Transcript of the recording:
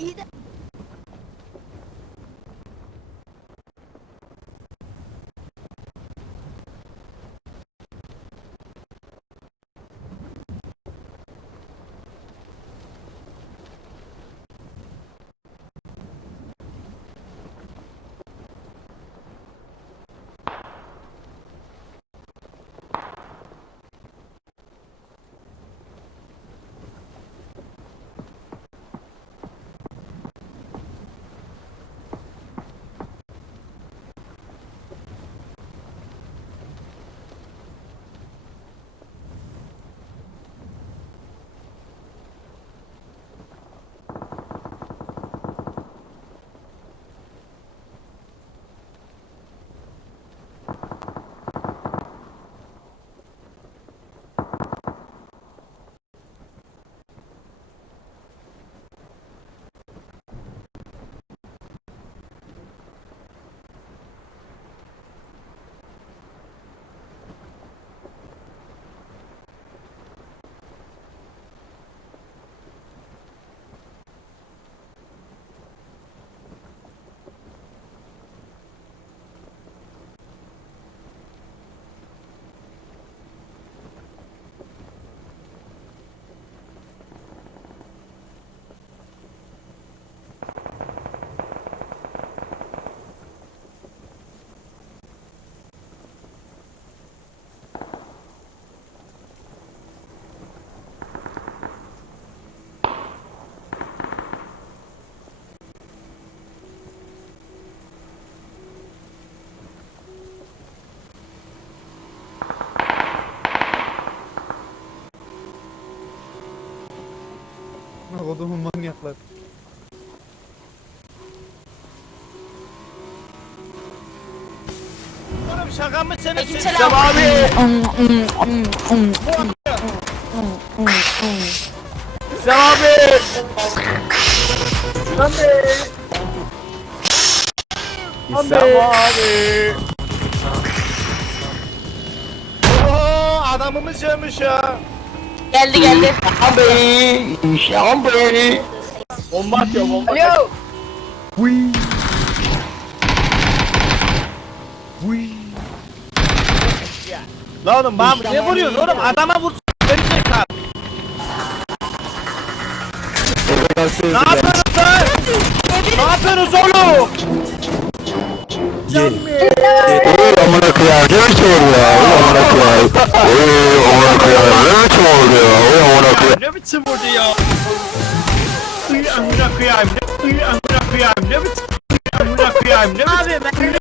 いいだ de Kodumun manyaklar. Oğlum şaka mı senin? Aleykümselam. abi. İslam abi. İslam abi. Oo adamımız gelmiş ya. Geldi geldi. Abi. İslam Bey. Bomba atıyor bomba. Alo. Uy. Uy. La oğlum bana ne vuruyorsun oğlum adama vur. Beni çekar. Ne yapıyorsunuz lan? Ne yapıyorsunuz oğlum? Oy amına koyayım ne biçim oldu ya? Oy amına koyayım. Oy biçim oldu ya? Oy amına koyayım. Ne biçim vurdu ya? Uy amına koyayım. ne- Uy amına koyayım. Ne biçim? Uy amına koyayım. Ne biçim?